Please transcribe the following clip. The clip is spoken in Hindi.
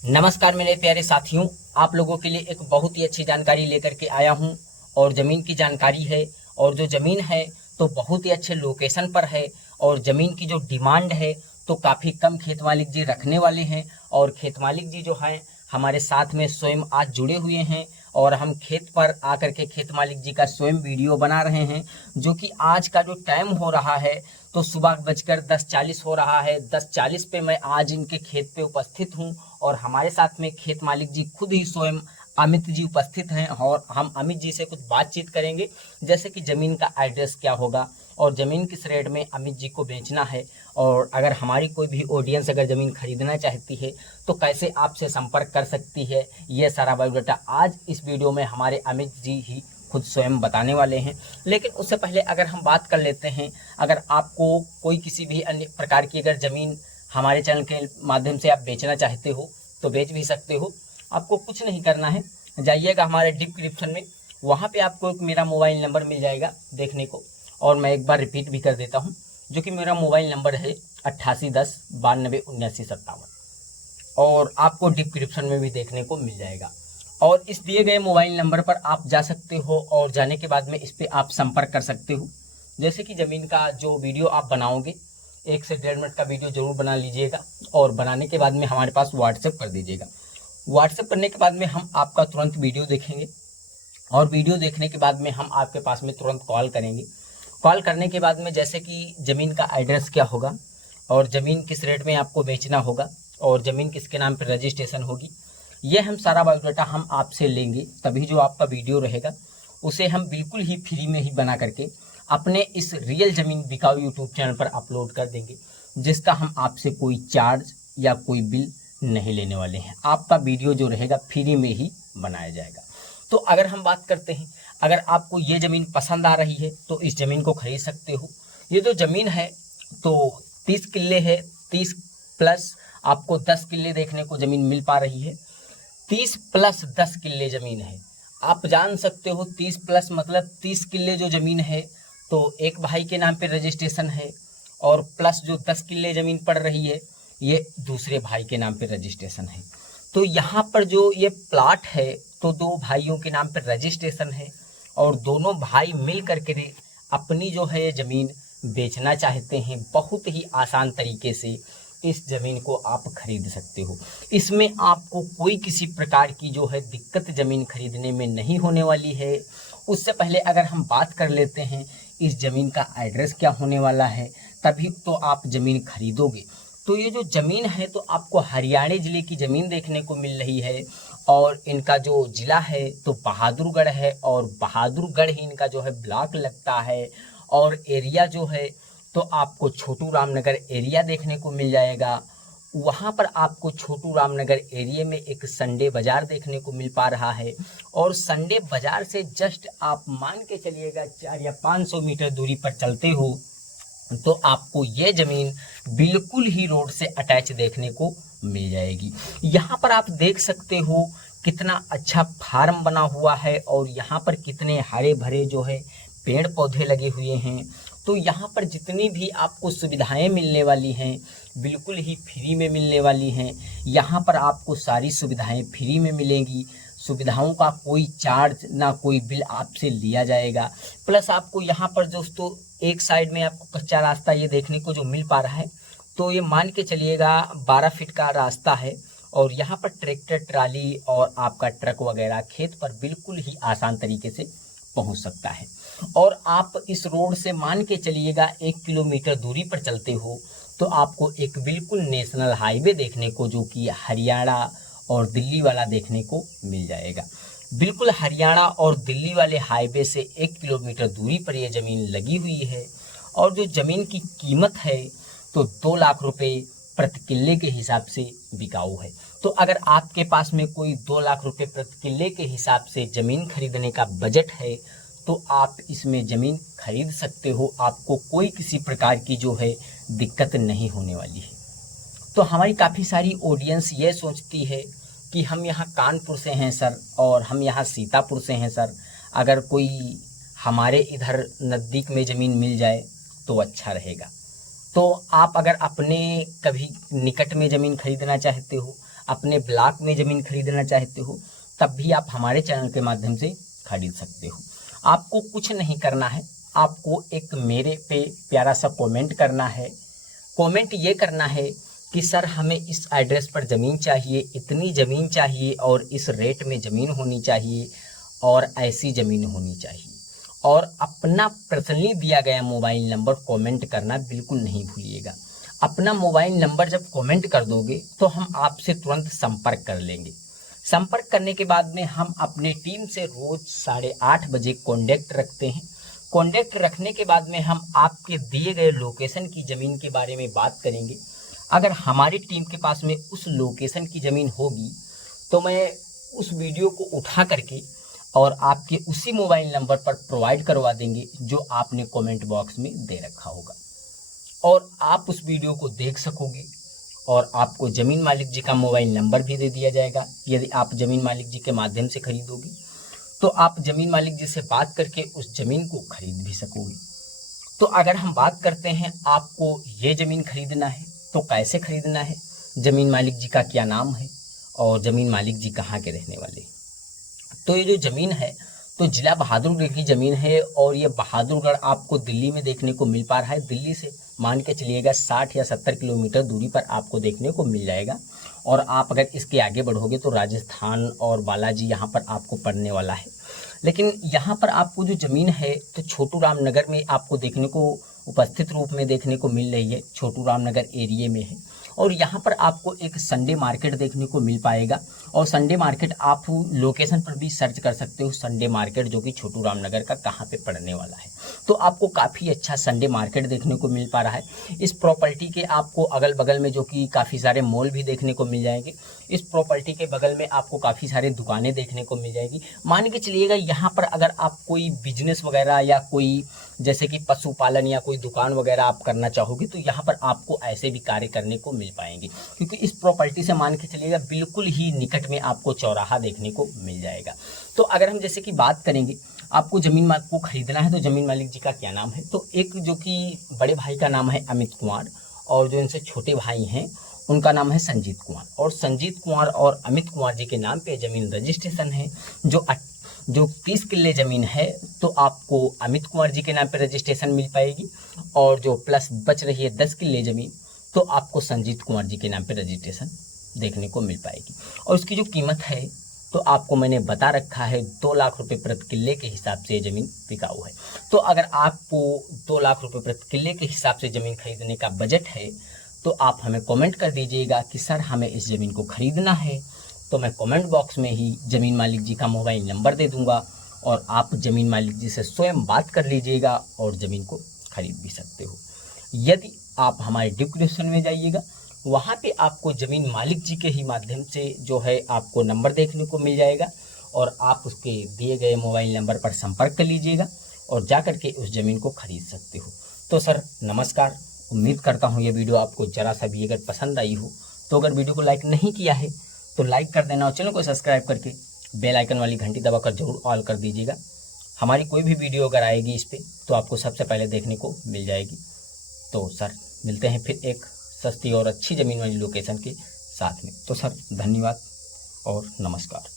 नमस्कार मेरे प्यारे साथियों, आप लोगों के लिए एक बहुत ही अच्छी जानकारी लेकर के आया हूं। और ज़मीन की जानकारी है। और जो ज़मीन है तो बहुत ही अच्छे लोकेशन पर है। और ज़मीन की जो डिमांड है तो काफ़ी कम खेत मालिक जी रखने वाले हैं। और खेत मालिक जी जो हैं हमारे साथ में स्वयं आज जुड़े हुए हैं। और हम खेत पर आकर के खेत मालिक जी का स्वयं वीडियो बना रहे हैं, जो कि आज का जो टाइम हो रहा है तो सुबह बजकर 10:40 हो रहा है। 10:40 पे मैं आज इनके खेत पे उपस्थित हूँ। और हमारे साथ में खेत मालिक जी खुद ही स्वयं अमित जी उपस्थित हैं। और हम अमित जी से कुछ बातचीत करेंगे, जैसे कि ज़मीन का एड्रेस क्या होगा और ज़मीन किस रेट में अमित जी को बेचना है। और अगर हमारी कोई भी ऑडियंस अगर ज़मीन खरीदना चाहती है तो कैसे आपसे संपर्क कर सकती है, ये सारा बायोडाटा आज इस वीडियो में हमारे अमित जी ही खुद स्वयं बताने वाले हैं। लेकिन उससे पहले अगर हम बात कर लेते हैं, अगर आपको कोई किसी भी अन्य प्रकार की अगर ज़मीन हमारे चैनल के माध्यम से आप बेचना चाहते हो तो बेच भी सकते हो। आपको कुछ नहीं करना है, जाइएगा हमारे डिस्क्रिप्शन में, वहाँ पे आपको एक मेरा मोबाइल नंबर मिल जाएगा देखने को। और मैं एक बार रिपीट भी कर देता हूँ, जो कि मेरा मोबाइल नंबर है 8810 92 79 57। और आपको डिस्क्रिप्शन में भी देखने को मिल जाएगा। और इस दिए गए मोबाइल नंबर पर आप जा सकते हो और जाने के बाद में इस पर आप संपर्क कर सकते हो। जैसे कि ज़मीन का जो वीडियो आप बनाओगे 1 से 1.5 मिनट का वीडियो जरूर बना लीजिएगा। और बनाने के बाद में हमारे पास व्हाट्सएप कर दीजिएगा। व्हाट्सएप करने के बाद में हम आपका तुरंत वीडियो देखेंगे। और वीडियो देखने के बाद में हम आपके पास में तुरंत कॉल करेंगे। कॉल करने के बाद में जैसे कि ज़मीन का एड्रेस क्या होगा और ज़मीन किस रेट में आपको बेचना होगा और ज़मीन किसके नाम पर रजिस्ट्रेशन होगी, ये हम सारा बायोडाटा हम आपसे लेंगे। तभी जो आपका वीडियो रहेगा उसे हम बिल्कुल ही फ्री में ही बना करके अपने इस रियल ज़मीन बिकाऊ यूट्यूब चैनल पर अपलोड कर देंगे, जिसका हम आपसे कोई चार्ज या कोई बिल नहीं लेने वाले हैं। आपका वीडियो जो रहेगा फ्री में ही बनाया जाएगा। तो अगर हम बात करते हैं, अगर आपको ये ज़मीन पसंद आ रही है तो इस ज़मीन को खरीद सकते हो। ये जो ज़मीन है तो 30 किल्ले है, 30 प्लस आपको 10 किल्ले देखने को ज़मीन मिल पा रही है। 30 प्लस 10 किल्ले ज़मीन है। आप जान सकते हो 30 प्लस मतलब 30 किल्ले जो ज़मीन है तो एक भाई के नाम पे रजिस्ट्रेशन है। और प्लस जो 10 किल्ले ज़मीन पड़ रही है ये दूसरे भाई के नाम पे रजिस्ट्रेशन है। तो यहाँ पर जो ये प्लाट है तो 2 भाइयों के नाम पे रजिस्ट्रेशन है। और दोनों भाई मिल करके अपनी जो है ज़मीन बेचना चाहते हैं। बहुत ही आसान तरीके से इस ज़मीन को आप खरीद सकते हो। इसमें आपको कोई किसी प्रकार की जो है दिक्कत ज़मीन खरीदने में नहीं होने वाली है। उससे पहले अगर हम बात कर लेते हैं इस ज़मीन का एड्रेस क्या होने वाला है, तभी तो आप ज़मीन खरीदोगे। तो ये जो ज़मीन है तो आपको हरियाणा ज़िले की ज़मीन देखने को मिल रही है। और इनका जो ज़िला है तो बहादुरगढ़ है। और बहादुरगढ़ ही इनका जो है ब्लॉक लगता है। और एरिया जो है तो आपको छोटू रामनगर एरिया देखने को मिल जाएगा। वहाँ पर आपको छोटू रामनगर एरिया में एक संडे बाज़ार देखने को मिल पा रहा है। और संडे बाज़ार से जस्ट आप मान के चलिएगा 4 या 500 मीटर दूरी पर चलते हो तो आपको ये ज़मीन बिल्कुल ही रोड से अटैच देखने को मिल जाएगी। यहाँ पर आप देख सकते हो कितना अच्छा फार्म बना हुआ है और यहाँ पर कितने हरे भरे जो है पेड़ पौधे लगे हुए हैं। तो यहाँ पर जितनी भी आपको सुविधाएं मिलने वाली हैं बिल्कुल ही फ्री में मिलने वाली हैं। यहाँ पर आपको सारी सुविधाएं फ्री में मिलेंगी। सुविधाओं का कोई चार्ज ना कोई बिल आपसे लिया जाएगा। प्लस आपको यहाँ पर दोस्तों एक साइड में आपको कच्चा रास्ता ये देखने को जो मिल पा रहा है तो ये मान के चलिएगा 12 फीट का रास्ता है। और यहाँ पर ट्रैक्टर ट्राली और आपका ट्रक वगैरह खेत पर बिल्कुल ही आसान तरीके से पहुँच सकता है। और आप इस रोड से मान के चलिएगा 1 किलोमीटर दूरी पर चलते हो तो आपको एक बिल्कुल नेशनल हाईवे देखने को जो कि हरियाणा और दिल्ली वाला देखने को मिल जाएगा। बिल्कुल हरियाणा और दिल्ली वाले हाईवे से 1 किलोमीटर दूरी पर यह ज़मीन लगी हुई है। और जो ज़मीन की कीमत है तो 2 लाख रुपए प्रति किल्ले के हिसाब से बिकाऊ है। तो अगर आपके पास में कोई 2 लाख रुपए प्रति किल्ले के हिसाब से ज़मीन खरीदने का बजट है तो आप इसमें ज़मीन खरीद सकते हो। आपको कोई किसी प्रकार की जो है दिक्कत नहीं होने वाली है। तो हमारी काफ़ी सारी ऑडियंस ये सोचती है कि हम यहाँ कानपुर से हैं सर और हम यहाँ सीतापुर से हैं सर, अगर कोई हमारे इधर नज़दीक में ज़मीन मिल जाए तो अच्छा रहेगा। तो आप अगर अपने कभी निकट में ज़मीन खरीदना चाहते हो, अपने ब्लॉक में ज़मीन खरीदना चाहते हो तब भी आप हमारे चैनल के माध्यम से खरीद सकते हो। आपको कुछ नहीं करना है, आपको एक मेरे पे प्यारा सा कमेंट करना है। कमेंट ये करना है कि सर हमें इस एड्रेस पर ज़मीन चाहिए, इतनी ज़मीन चाहिए और इस रेट में ज़मीन होनी चाहिए और ऐसी ज़मीन होनी चाहिए। और अपना पर्सनली दिया गया मोबाइल नंबर कमेंट करना बिल्कुल नहीं भूलिएगा। अपना मोबाइल नंबर जब कमेंट कर दोगे तो हम आपसे तुरंत संपर्क कर लेंगे। संपर्क करने के बाद में हम अपने टीम से रोज़ 8:30 बजे कॉन्टैक्ट रखते हैं। कॉन्टैक्ट रखने के बाद में हम आपके दिए गए लोकेशन की ज़मीन के बारे में बात करेंगे। अगर हमारी टीम के पास में उस लोकेशन की ज़मीन होगी तो मैं उस वीडियो को उठा करके और आपके उसी मोबाइल नंबर पर प्रोवाइड करवा देंगे जो आपने कमेंट बॉक्स में दे रखा होगा, और आप उस वीडियो को देख सकोगे। और आपको ज़मीन मालिक जी का मोबाइल नंबर भी दे दिया जाएगा। यदि आप ज़मीन मालिक जी के माध्यम से खरीदोगे तो आप ज़मीन मालिक जी से बात करके उस ज़मीन को खरीद भी सकोगे। तो अगर हम बात करते हैं आपको ये ज़मीन खरीदना है तो कैसे खरीदना है, ज़मीन मालिक जी का क्या नाम है और ज़मीन मालिक जी कहाँ के रहने वाले हैं। तो ये जो ज़मीन है तो जिला बहादुरगढ़ की ज़मीन है और ये बहादुरगढ़ आपको दिल्ली में देखने को मिल पा रहा है। दिल्ली से मान के चलिएगा 60 या 70 किलोमीटर दूरी पर आपको देखने को मिल जाएगा। और आप अगर इसके आगे बढ़ोगे तो राजस्थान और बालाजी यहाँ पर आपको पड़ने वाला है। लेकिन यहाँ पर आपको जो ज़मीन है तो छोटू रामनगर में आपको देखने को उपस्थित रूप में देखने को मिल रही है, छोटू रामनगर एरिया में है। और यहाँ पर आपको एक संडे मार्केट देखने को मिल पाएगा। और संडे मार्केट आप लोकेशन पर भी सर्च कर सकते हो, संडे मार्केट जो कि छोटू रामनगर का कहाँ पे पड़ने वाला है। तो आपको काफ़ी अच्छा संडे मार्केट देखने को मिल पा रहा है। इस प्रॉपर्टी के आपको अगल बगल में जो कि काफ़ी सारे मॉल भी देखने को मिल जाएंगे। इस प्रॉपर्टी के बगल में आपको काफ़ी सारे दुकानें देखने को मिल जाएगी। मान के चलिएगा यहाँ पर अगर आप कोई बिजनेस वगैरह या कोई जैसे कि पशुपालन या कोई दुकान वगैरह आप करना चाहोगे तो यहाँ पर आपको ऐसे भी कार्य करने को मिल पाएंगे, क्योंकि इस प्रॉपर्टी से मान के चलिएगा बिल्कुल ही निकट में आपको चौराहा देखने को मिल जाएगा। तो अगर हम जैसे कि बात करेंगे आपको ज़मीन मालिक को खरीदना है तो ज़मीन मालिक जी का क्या नाम है, तो एक जो कि बड़े भाई का नाम है अमित कुमार और जो इनसे छोटे भाई हैं उनका नाम है संजीत कुमार। और संजीत कुमार और अमित कुमार जी के नाम पे ज़मीन रजिस्ट्रेशन है। जो 30 किले ज़मीन है तो आपको अमित कुमार जी के नाम पे रजिस्ट्रेशन मिल पाएगी, और जो प्लस बच रही है 10 किले ज़मीन तो आपको संजीत कुमार जी के नाम पे रजिस्ट्रेशन देखने को मिल पाएगी। और उसकी जो कीमत है तो आपको मैंने बता रखा है 2 लाख रुपए प्रति किले के हिसाब से ज़मीन बिकाऊ है। तो अगर आपको 2 लाख रुपए प्रति किले के हिसाब से ज़मीन खरीदने का बजट है तो आप हमें कमेंट कर दीजिएगा कि सर हमें इस ज़मीन को खरीदना है। तो मैं कमेंट बॉक्स में ही ज़मीन मालिक जी का मोबाइल नंबर दे दूंगा और आप ज़मीन मालिक जी से स्वयं बात कर लीजिएगा और ज़मीन को खरीद भी सकते हो। यदि आप हमारे डिस्क्रिप्शन में जाइएगा वहाँ पे आपको ज़मीन मालिक जी के ही माध्यम से जो है आपको नंबर देखने को मिल जाएगा और आप उसके दिए गए मोबाइल नंबर पर संपर्क कर लीजिएगा और जा कर के उस ज़मीन को खरीद सकते हो। तो सर नमस्कार, उम्मीद करता हूँ ये वीडियो आपको ज़रा सा भी अगर पसंद आई हो तो अगर वीडियो को लाइक नहीं किया है तो लाइक कर देना और चैनल को सब्सक्राइब करके बेल आइकन वाली घंटी दबाकर जरूर ऑल कर दीजिएगा। हमारी कोई भी वीडियो अगर आएगी इस पर तो आपको सबसे पहले देखने को मिल जाएगी। तो सर मिलते हैं फिर एक सस्ती और अच्छी ज़मीन वाली लोकेशन के साथ में। तो सर धन्यवाद और नमस्कार।